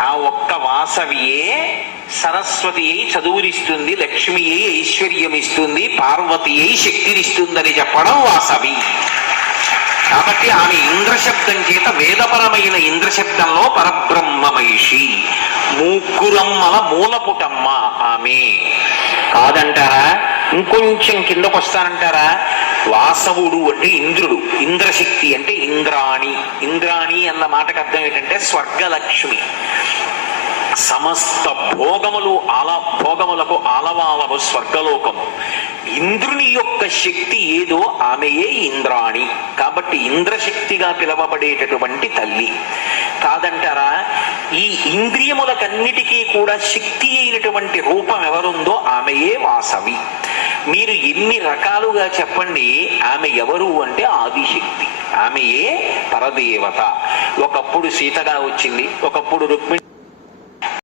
ఆ ఒక్క వాసవియే సరస్వతి అయి చదువునిస్తుంది, లక్ష్మి అయి ఐశ్వర్యం ఇస్తుంది, పార్వతి అయి శక్తినిస్తుందని చెప్పడం వాసవి. కాబట్టి ఆమె ఇంద్రశబ్దం చేత వేదపరమైన ఇంద్రశబ్దంలో పరబ్రహ్మమహిషి, మూకురమ్మల మూలపుటమ్మ ఆమె. కాదంటారా? ఇంకొంచెం కిందకు వస్తానంటారా? వాసవుడు అంటే ఇంద్రుడు, ఇంద్రశక్తి అంటే ఇంద్రాణి. ఇంద్రాణి అన్న మాటకు అర్థం ఏంటంటే స్వర్గలక్ష్మి. సమస్త భోగములకు ఆలవాలము స్వర్గలోకము. ఇంద్రుని యొక్క శక్తి ఏదో ఆమెయే ఇంద్రాణి. కాబట్టి ఇంద్రశక్తిగా పిలవబడేటటువంటి తల్లి. కాదంటారా? ఈ ఇంద్రియములకన్నిటికీ కూడా శక్తి అయినటువంటి రూపం ఎవరుందో ఆమెయే వాసవి. మీరు ఎన్ని రకాలుగా చెప్పండి, ఆమె ఎవరు అంటే ఆదిశక్తి, ఆమెయే పరదేవత. ఒకప్పుడు సీతగా వచ్చింది, ఒకప్పుడు